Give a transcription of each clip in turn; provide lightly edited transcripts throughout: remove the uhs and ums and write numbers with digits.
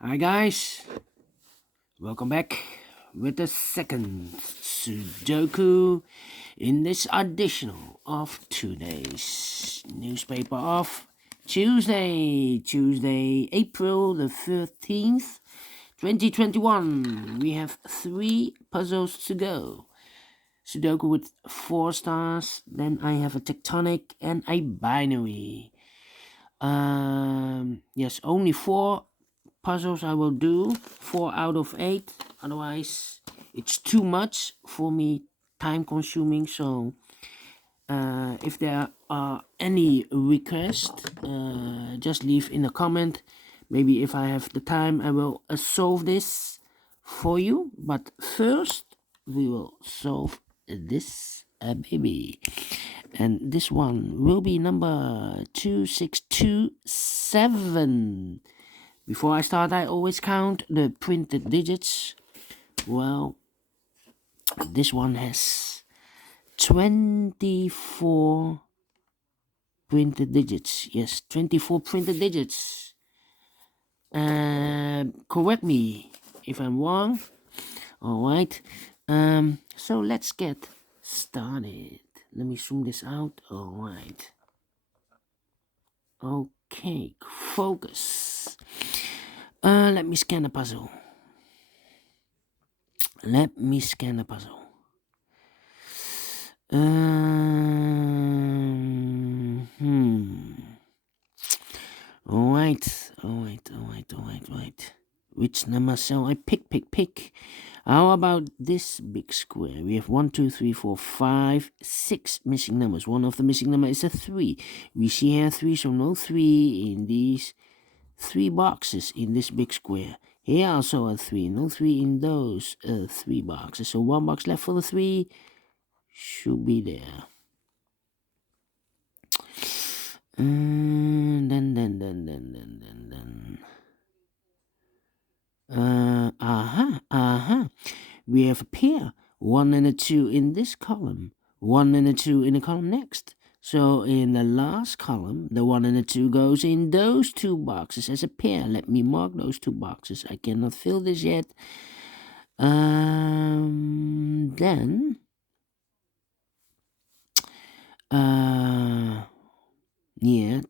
Hi guys, welcome back with the second Sudoku in this additional of today's newspaper of Tuesday, April the 13th, 2021. We have 3 puzzles to go. Sudoku with 4 stars, then I have a tectonic and a binary. Yes, only 4 puzzles I will do, 4 out of 8, otherwise it's too much for me, time consuming. So if there are any requests, just leave in a comment. Maybe if I have the time I will solve this for you, but first we will solve this baby, and this one will be number 2627. Before I start, I always count the printed digits. Well, this one has 24 printed digits. Yes, 24 printed digits. Correct me if I'm wrong. Alright. So let's get started. Let me zoom this out. Alright. Okay, focus. Let me scan the puzzle. Let me scan the puzzle. Alright. Which number shall I pick? How about this big square? We have 1, 2, 3, 4, 5, 6 missing numbers. One of the missing number is a 3. We see here 3, so no 3 in these 3 boxes in this big square. Here also a 3, no 3 in those 3 boxes. So 1 box left for the 3 should be there. Then. We have a pair. 1 and a 2 in this column. 1 and a 2 in the column next. So in the last column, the 1 and the 2 goes in those 2 boxes as a pair. Let me mark those 2 boxes. I cannot fill this yet. Then. Yeah.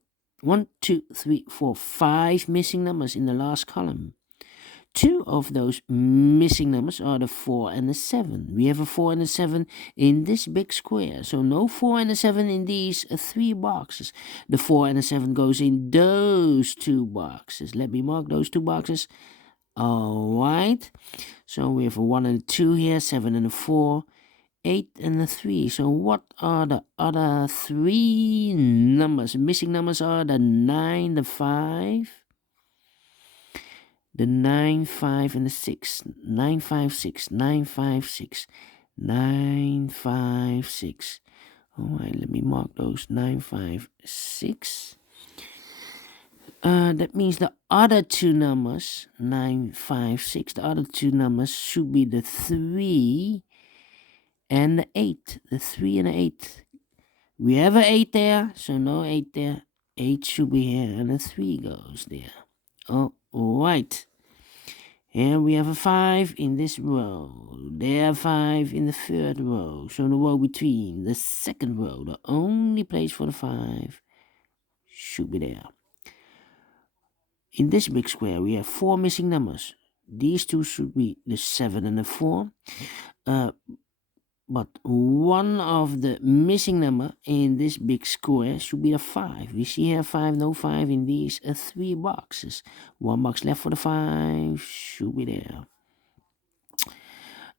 1, 2, 3, 4, 5 missing numbers in the last column. 2 of those missing numbers are the 4 and the 7. We have a 4 and a 7 in this big square. So no 4 and a 7 in these 3 boxes. The 4 and the 7 goes in those 2 boxes. Let me mark those 2 boxes. Alright. So we have a 1 and a 2 here, 7 and a 4. 8 and a 3. So what are the other 3 numbers? Missing numbers are the 9, the 5, the 9, 5, and the 6. 9, 5, 6, 9, 5, 6, 9, 5, 6. Alright, let me mark those 9, 5, 6. That means the other 2 numbers, 9, 5, 6, the other 2 numbers should be the 3 and the 8. The 3 and the 8. We have an 8 there, so no 8 there. 8 should be here, and a 3 goes there. Alright. Here we have a 5 in this row. There 5 in the third row. So the row between the second row, the only place for the 5 should be there. In this big square, we have 4 missing numbers. These 2 should be the 7 and the 4. But one of the missing number in this big square should be a 5. We see here 5, no 5 in these 3 boxes. 1 box left for the 5 should be there.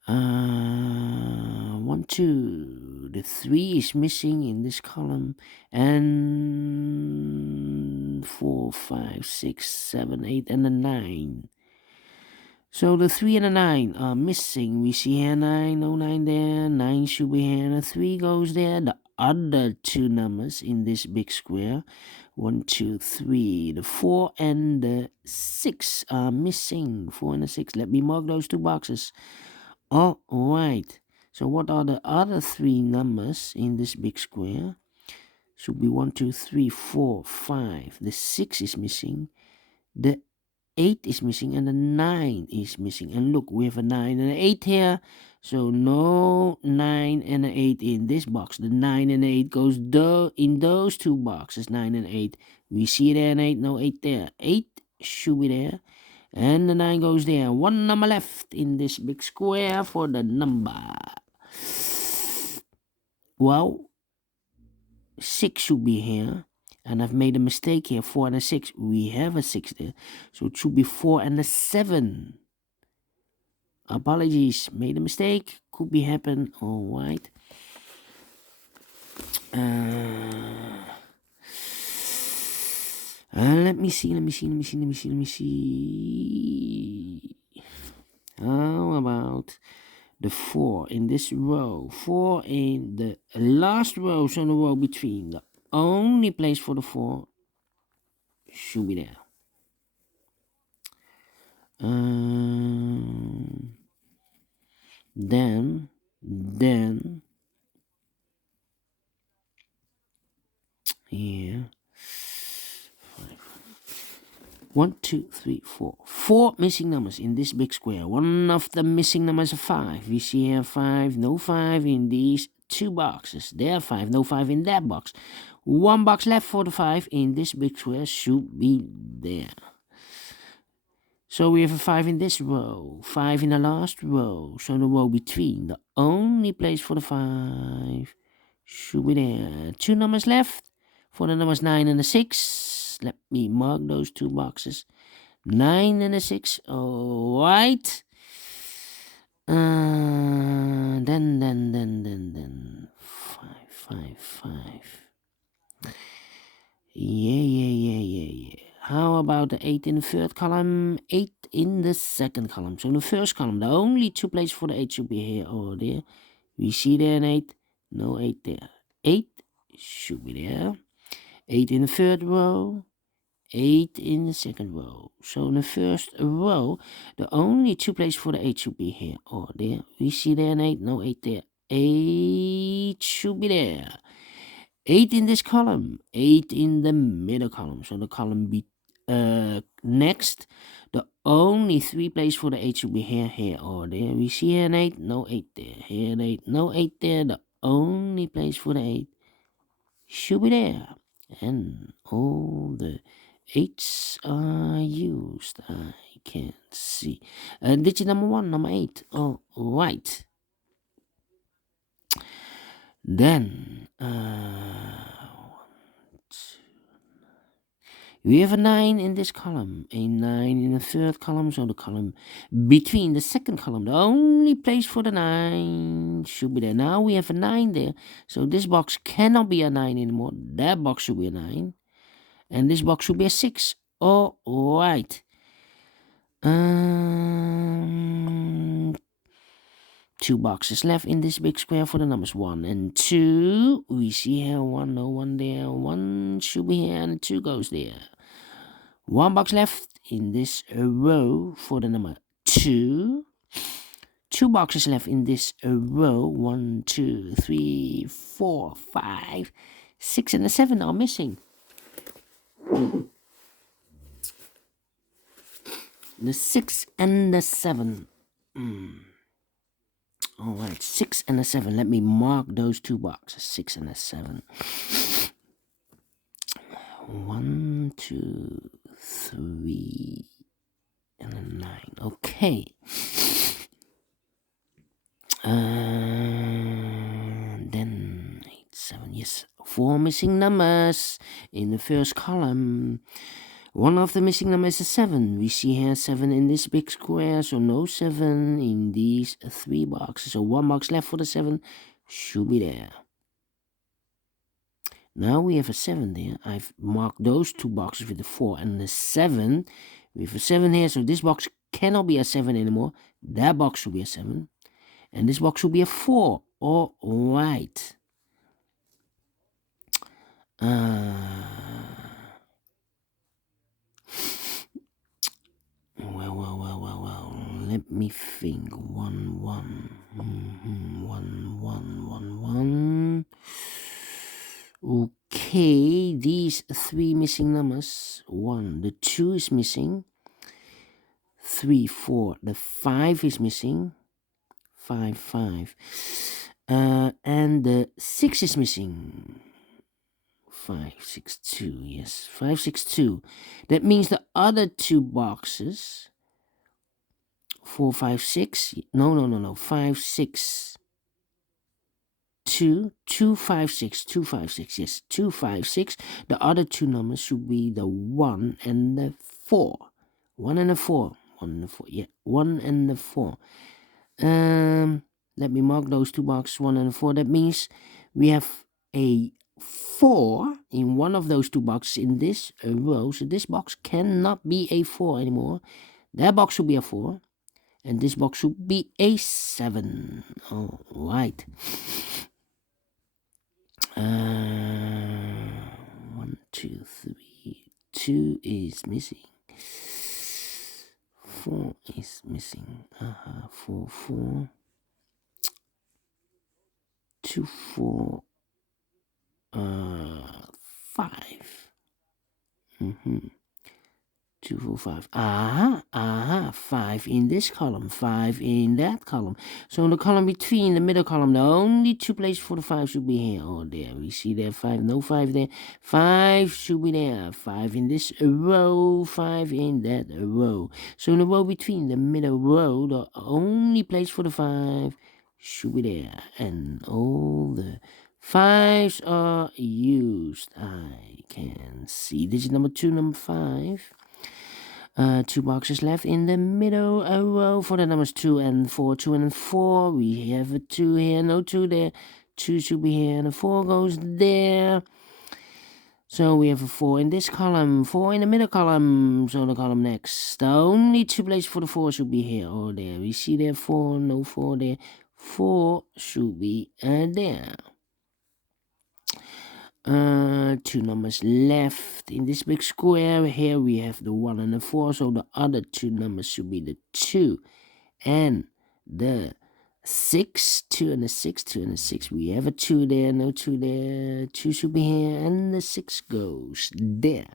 1, 2. The 3 is missing in this column. And 4, 5, 6, 7, 8, and a 9. So the 3 and the 9 are missing. We see here 9, no 9 there. 9 should be here, and a 3 goes there. The other 2 numbers in this big square, 1, 2, 3. The 4 and the 6 are missing. 4 and the 6. Let me mark those 2 boxes. Alright. So what are the other 3 numbers in this big square? Should be 1, 2, 3, 4, 5. The 6 is missing. The 8 is missing and the 9 is missing. And look, we have a 9 and an 8 here. So no 9 and an 8 in this box. The 9 and 8 goes in those two boxes, 9 and 8. We see there an 8, no 8 there. 8 should be there. And the 9 goes there. One number left in this big square for the number. Well, 6 should be here. And I've made a mistake here. 4 and a 6. We have a 6 there. So it should be 4 and a 7. Apologies. Made a mistake. Could be happen. Alright. Let me see. How about the 4 in this row? 4 in the last row, so the row between. The only place for the 4 should be there. Then yeah. 1, 2, 3, 4. 4 missing numbers in this big square. One of the missing numbers is 5. We see here 5, no 5 in these two boxes. There are 5, no 5 in that box. One box left for the 5 in this big square should be there. So we have a 5 in this row, 5 in the last row, so the row between. The only place for the 5 should be there. 2 numbers left for the numbers 9 and the 6. Let me mark those two boxes. 9 and a 6, alright. Then 5. Yeah. How about the 8 in the third column? 8 in the second column. So in the first column, the only two places for the 8 should be here or there. We see there an 8. No 8 there. 8 should be there. 8 in the third row. 8 in the second row. So in the first row, the only two places for the 8 should be here or there. We see there an 8. No 8 there. 8 should be there. 8 in this column. 8 in the middle column. So the column next, the only 3 places for the 8 should be here or there. We see here an 8. No 8 there. Here an 8. No 8 there. The only place for the 8 should be there. And all the 8s are used. I can't see. Digit number 1, number 8. All right. Then, we have a 9 in this column, a 9 in the third column, so the column between the second column. The only place for the 9 should be there. Now we have a 9 there, so this box cannot be a 9 anymore. That box should be a 9, and this box should be a 6. All right. 2 boxes left in this big square for the numbers 1 and 2. We see here 1, no 1 there. 1 should be here and 2 goes there. 1 box left in this row for the number 2. 2 boxes left in this row. 1, 2, 3, 4, 5, 6 and the 7 are missing. The 6 and the 7. Alright, 6 and a 7. Let me mark those two boxes. 6 and a 7. 1, 2, 3, and a 9. Okay. Then 8, 7. Yes, 4 missing numbers in the first column. One of the missing numbers is 7. We see here 7 in this big square, so no 7 in these 3 boxes. So 1 box left for the 7 should be there. Now we have a 7 there. I've marked those 2 boxes with the 4 and the 7. We have a 7 here, so this box cannot be a 7 anymore. That box should be a 7. And this box should be a 4. All right. Well. Let me think. 1, 1. 1. Okay, these 3 missing numbers. 1, the 2 is missing. 3, 4. The 5 is missing. 5, 5. And the 6 is missing. 5, 6, 2. Yes, 5, 6, 2. That means the other two boxes, 4, 5, 6. No. 5, 6. 2, 2, 5, 6, 2, 5, 6. Yes, 2, 5, 6. The other two numbers should be the 1 and the 4. 1 and the 4. 1 and the 4. Yeah, 1 and the 4. Let me mark those two boxes, 1 and 4. That means we have a 4 in one of those two boxes in this row. So this box cannot be a 4 anymore. That box should be a 4. And this box should be a 7. All right. 1, 2, 3. 2 is missing. 4 is missing. 4, 4. 2, 4. 5. 2, 4, 5. 5 in this column, 5 in that column. So in the column between the middle column, the only two places for the 5 should be here or there. We see there 5, no 5 there. 5 should be there. 5 in this row, 5 in that row. So in the row between the middle row, the only place for the 5 should be there. And all the 5s are used. I can see digit number 2, number 5. 2 boxes left in the middle row for the numbers 2 and 4. 2 and 4. We have a 2 here, no 2 there. 2 should be here, and a 4 goes there. So we have a 4 in this column, 4 in the middle column. So the column next. The only two places for the 4 should be here or there. We see there 4, no 4 there. 4 should be there. 2 numbers left in this big square. Here we have the 1 and the 4, so the other two numbers should be the 2 and the 6. 2 and the 6, 2 and the 6. We have a 2 there, no 2 there. 2 should be here, and the 6 goes there.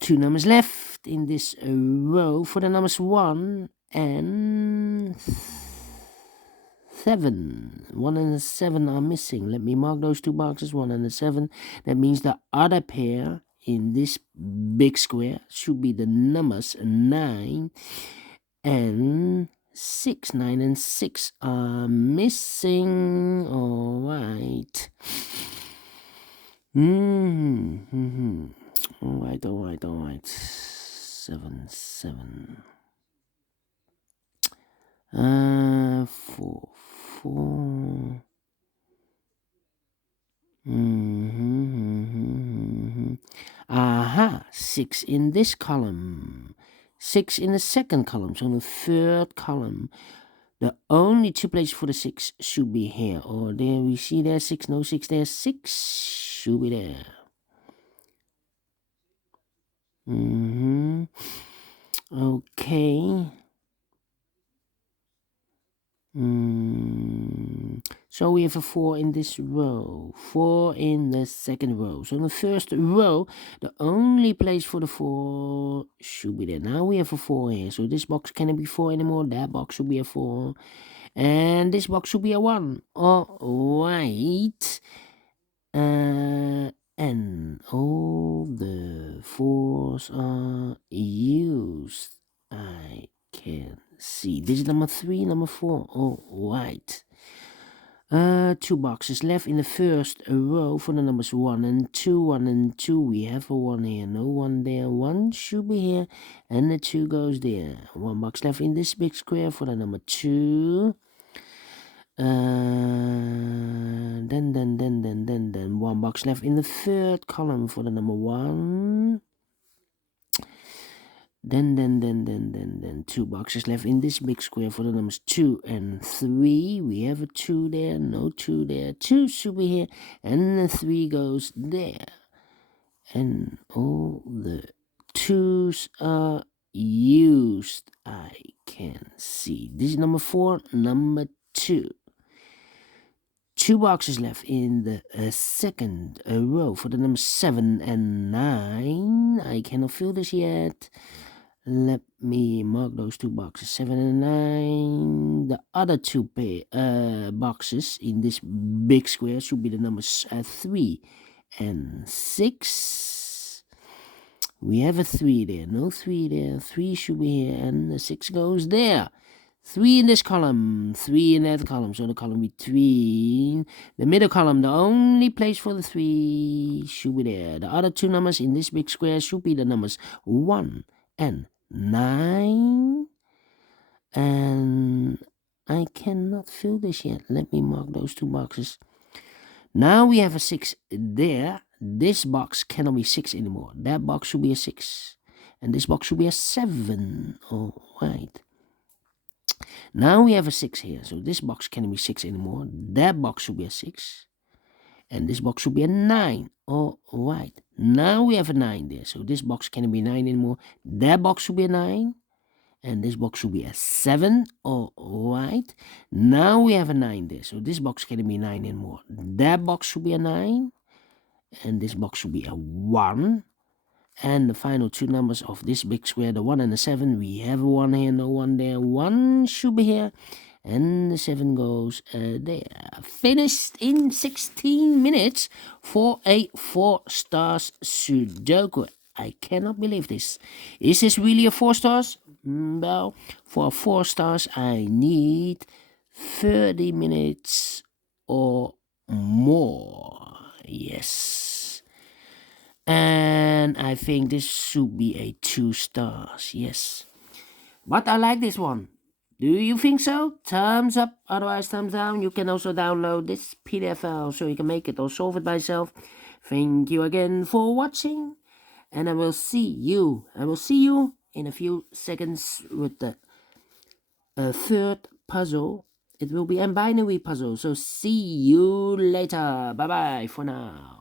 2 numbers left in this row for the numbers 1 and 7. 1 and 7 are missing. Let me mark those two boxes, 1 and 7. That means the other pair in this big square should be the numbers 9 and 6. 9 and 6 are missing. All right. All right. 7, 7. 4, 4. 6 in this column. 6 in the second column. So in the third column, the only two places for the 6 should be here or there. We see there 6, no 6 there. 6 should be there. Okay. So we have a 4 in this row, 4 in the second row. So in the first row, the only place for the 4 should be there. Now we have a 4 here. So this box cannot be 4 anymore. That box should be a 4. And this box should be a 1. All right. And all the 4s are used. I can see. Digit number 3, number 4. All right. 2 boxes left in the first row for the numbers 1 and 2. 1 and 2. We have a 1 here, no 1 there. 1 should be here, and the 2 goes there. 1 box left in this big square for the number 2. Then 1 box left in the third column for the number 1. Then 2 boxes left in this big square for the numbers 2 and 3. We have a 2 there, no 2 there. 2 should be here, and the 3 goes there. And all the 2s are used. I can see. This is number 4, number 2. 2 boxes left in the second row for the numbers 7 and 9. I cannot fill this yet. Let me mark those two boxes, 7 and 9. The other two boxes in this big square should be the numbers 3 and 6. We have a 3 there, no 3 there. 3 should be here, and the 6 goes there. 3 in this column, 3 in that column, so the column between the middle column, the only place for the 3 should be there. The other two numbers in this big square should be the numbers 1 and 9. And I cannot fill this yet. Let me mark those two boxes. Now we have a 6 there. This box cannot be 6 anymore. That box should be a 6. And this box should be a 7. All right. Now we have a 6 here. So this box cannot be 6 anymore. That box should be a 6. And this box should be a 9. All right. Now we have a 9 there. So this box cannot be 9 anymore. That box should be a 9. And this box should be a 7. All right. Now we have a 9 there. So this box cannot be 9 anymore. That box should be a 9. And this box should be a 1. And the final two numbers of this big square, the 1 and the 7, we have a 1 here, no 1 there. 1 should be here, and the 7 goes there. Finished in 16 minutes for a 4 stars Sudoku. I cannot believe this. Is this really a 4 stars? Well, for 4 stars, I need 30 minutes or more. Yes. And I think this should be a 2 stars. Yes. But I like this one. Do you think so? Thumbs up, otherwise thumbs down. You can also download this PDF file so you can make it or solve it by yourself. Thank you again for watching. And I will see you in a few seconds with the third puzzle. It will be a binary puzzle. So see you later. Bye bye for now.